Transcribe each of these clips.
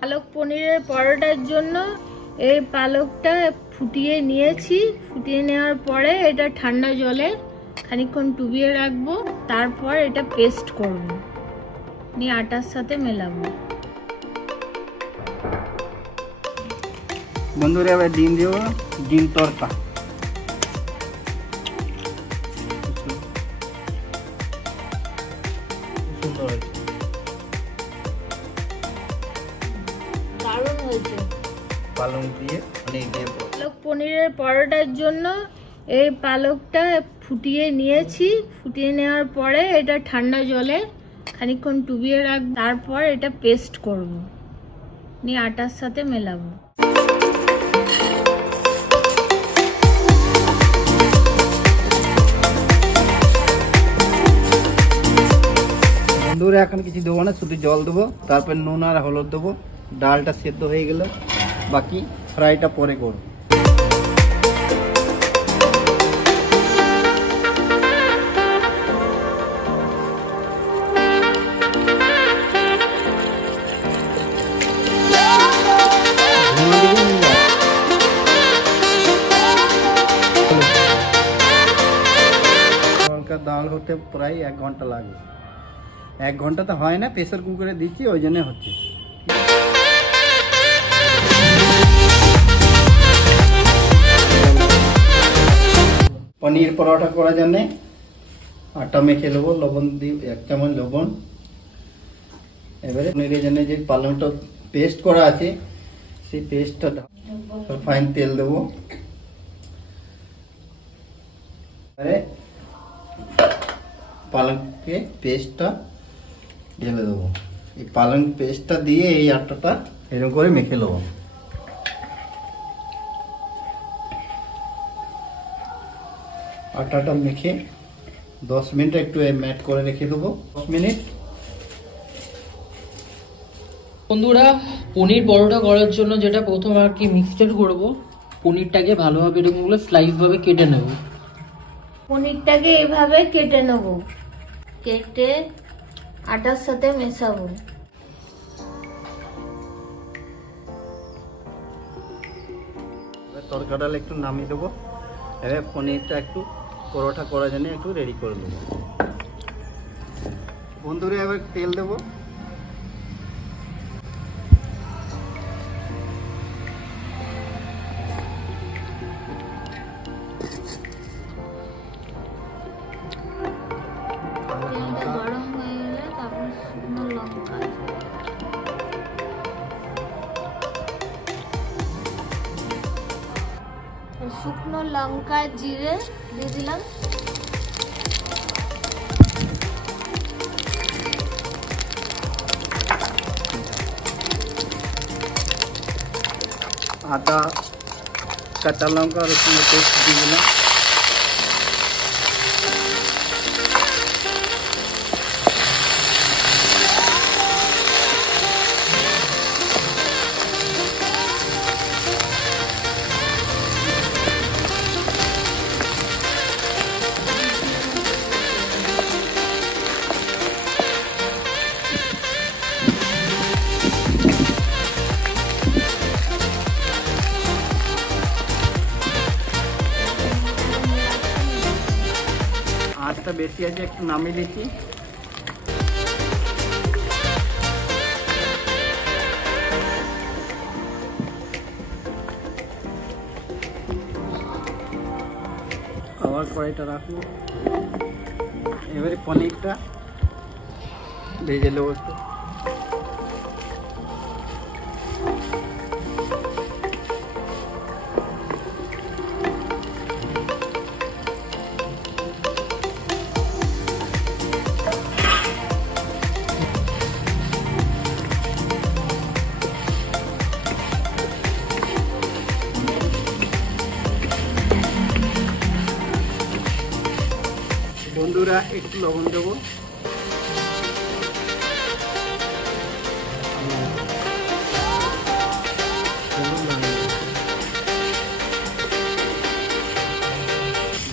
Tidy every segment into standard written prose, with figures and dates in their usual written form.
পালক পনিরের পরোটার জন্য এই পালকটা ফুটিয়ে নিয়েছি। ফুটিয়ে নেওয়ার পরে এটা ঠান্ডা জলে খানিকক্ষণ ডুবিয়ে রাখবো, তারপর এটা পেস্ট করব, নিয়ে আটার সাথে মেলাবো। বন্ধুরা এবার ডিম দিব, ডিম তড়কা। সুন্দর হয়েছে, দারুণ হয়েছে। পালং দিয়ে অনেক দিয়ে পালক পনিরের পরোটার জন্য এই পালকটা ফুটিয়ে নিয়েছি। ফুটিয়ে নেওয়ার পরে এটা ঠান্ডা জলে খানিকক্ষণ ডুবিয়ে রাখবো, তারপর এটা পেস্ট করব, নিয়ে আটার সাথে মেলাবো। বন্ধুরা এখন কিছু দেবো না, শুধু জল দেবো, তারপর নুন আর হলুদ দেবো। ডালটা সেদ্ধ হয়ে গেলে বাকি ফ্রাইটা পরে করবো। ডাল হতে প্রায় 1 ঘন্টা লাগবে। 1 ঘন্টা তো হয় না, প্রেসার কুকারে দিচ্ছি, ওই জন্য হচ্ছে। পনির পরোটা করার জন্য আটা মেখে নেবো, লবণ দিয়ে 1 চামচ লবণ। এবারে পনিরের জন্য যে পালংটা পেস্ট করা আছে সেই পেস্টটা ফাইন তেল দেবো। এবারে পালংকে পেস্টটা ঢেলে দেবো। এই পালং পেস্টটা দিয়ে এই আটাটা এরকম করে মেখে নেবো। আটাটা মেখে 10 মিনিট একটু ম্যাট করে রেখে দেবো। 10 মিনিট। বন্ধুরা, পনির পরোটা করার জন্য যেটা প্রথমে আর কি মিক্সচার করব, পনিরটাকে ভালোভাবে এরকম করে স্লাইস ভাবে কেটে নেব। পনিরটাকে এভাবে কেটে নেব, কেটে আটার সাথে মেশাবো। তরকাটা একটু নামিয়ে দেবো। এবার পনিরটা একটু পরোটা করার জন্য একটু রেডি করে নেবো। বন্ধুরা এবার তেল দেবো। গরম হয়ে গেলে তারপর শুকনো লঙ্কা, শুকনো লঙ্কা জিরে দিয়ে দিলাম। আদা, কাঁচা লঙ্কা, রসুনের পেস্ট দিয়ে দিলাম। আঁচটা বেশি আছে, একটু নামিয়ে দিচ্ছি। আবার কড়াইটা রাখবো। এবারে পনিরটা ভেজে নেবো একটু। বন্ধুরা একটু লবণ দেবো।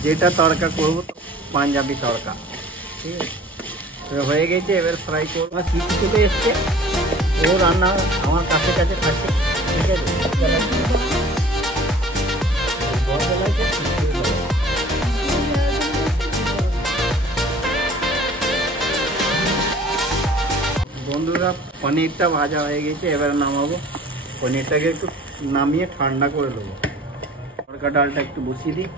যেটা তড়কা করবো পাঞ্জাবি তড়কা, ঠিক আছে। হয়ে গেছে, এবার ফ্রাই করবো। সিটি চলে এসছে। ও রান্না আমার কাছে কাছে থাকছে, ঠিক আছে? বন্ধুরা পনিরটা ভাজা হয়ে গেছে, এবার নামাবো। পনিরটাকে একটু নামিয়ে ঠান্ডা করে দেবো। তড়কা ডালটা একটু বসিয়ে দিই।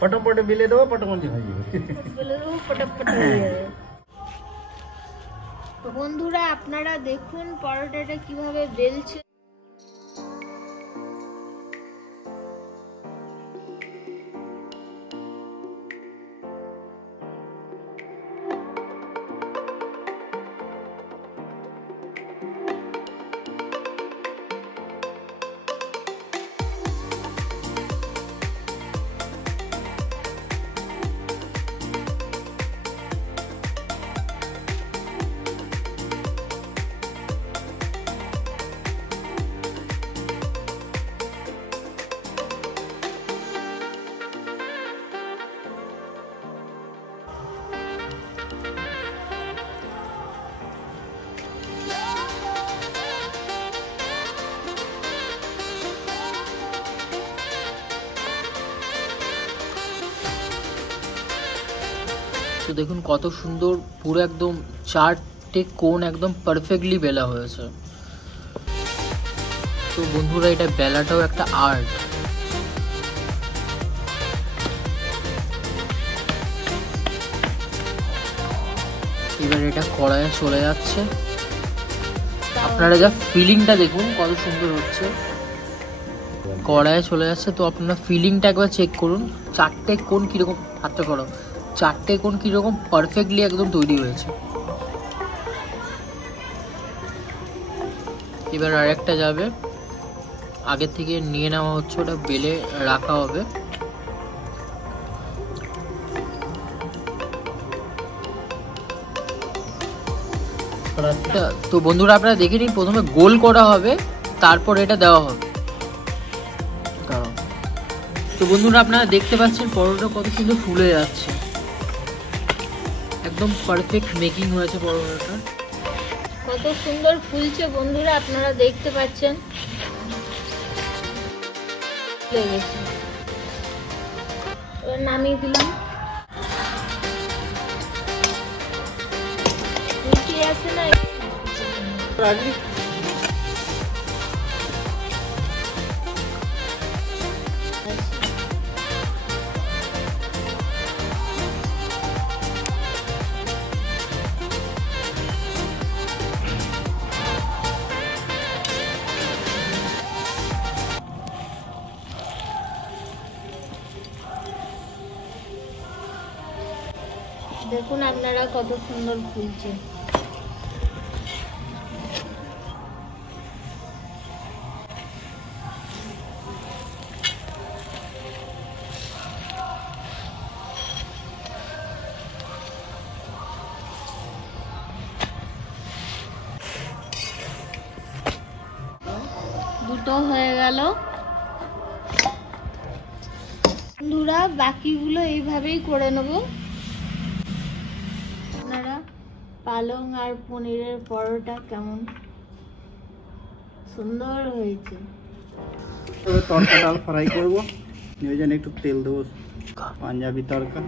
फटाफट बेले दो, फटाफट হয়ে যাবে। তো বন্ধুরা আপনারা দেখুন পরোটাটা কিভাবে বেলছে। তো দেখুন কত সুন্দর, পুরো একদম 4টে কোণ একদম পারফেক্টলি বেলা হয়েছে। তো বন্ধুরা এটা বেলাটাও একটা আর্ট। এবার এটা কড়াইয়ে চলে যাচ্ছে। আপনারা যা ফিলিংটা দেখুন কত সুন্দর হচ্ছে, কড়াইয়ে চলে যাচ্ছে। তো আপনারা ফিলিংটা একবার চেক করুন, 4টে কোণ কিরকম, হাতটা করো, 4টে কোণ কিরকম পারফেক্টলি একদম তৈরি হয়েছে। এবার আরেকটা যাবে, আগে থেকে নিয়ে নেওয়া হচ্ছে, ওটা বেলে রাখা হবে। তো বন্ধুরা আপনারা দেখে নিন, প্রথমে গোল করা হবে, তারপর এটা দেওয়া হবে। তো বন্ধুরা আপনারা দেখতে পাচ্ছেন পরোটা কত সুন্দর ফুলে যাচ্ছে, একদম পারফেক্ট মেকিং হয়েছে পরোটাটা। কত সুন্দর ফুলছে বন্ধুরা আপনারা দেখতে পাচ্ছেন। এবার নামিয়ে দিলাম। রুটি আছে না দেখুন আপনারা কত সুন্দর ফুলছে। দুটো হয়ে গেল বন্ধুরা, বাকিগুলো এইভাবেই করে নেব। আপনারা পালং আর পনিরের পরোটা কেমন সুন্দর হয়েছে। তড়কা ডাল ফ্রাই করবো, ওই জন্য একটু তেল দেবো, পাঞ্জাবি তড়কা।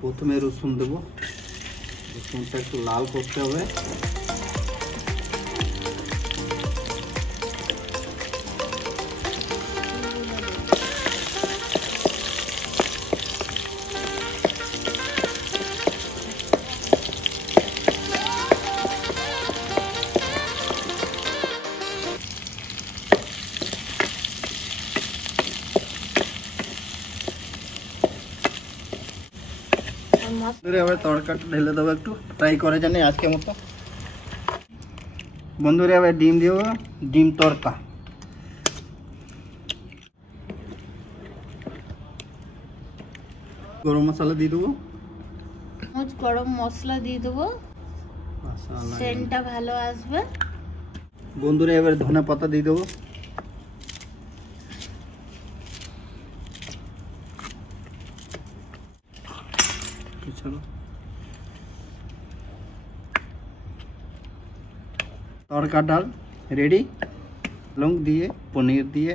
প্রথমে রসুন দেবো, রসুনটা একটু লাল করতে হবে। এবার তড়কাটা ঢেলে দেবো একটু ফ্রাই করার জন্য আজকের মতো। বন্ধুরা এবার ডিম দেবো, ডিম তড়কা। গরম মশলা দিয়ে দেবো, গরম মশলা দিয়ে দেবো, মাশাআল্লাহ। সেন্টটা ভালো আসবে। বন্ধুরা এবার ধনে পাতা দিয়ে দেবো, তড়কা ডাল রেডি, লং দিয়ে পনির দিয়ে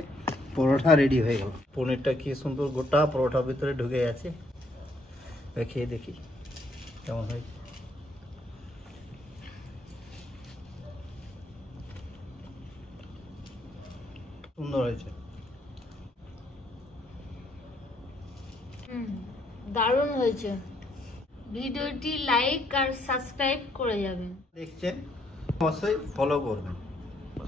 পরোটা রেডি হয়ে গেল। পনিরটা কি সুন্দর গোটা পরোটার ভিতরে ঢুকে আছে, খেয়ে দেখি কেমন হয়। সুন্দর হয়েছে, দারুণ হয়েছে। ভিডিওটি লাইক আর সাবস্ক্রাইব করে যাবেন। দেখছেন অবশ্যই ফলো করবেন।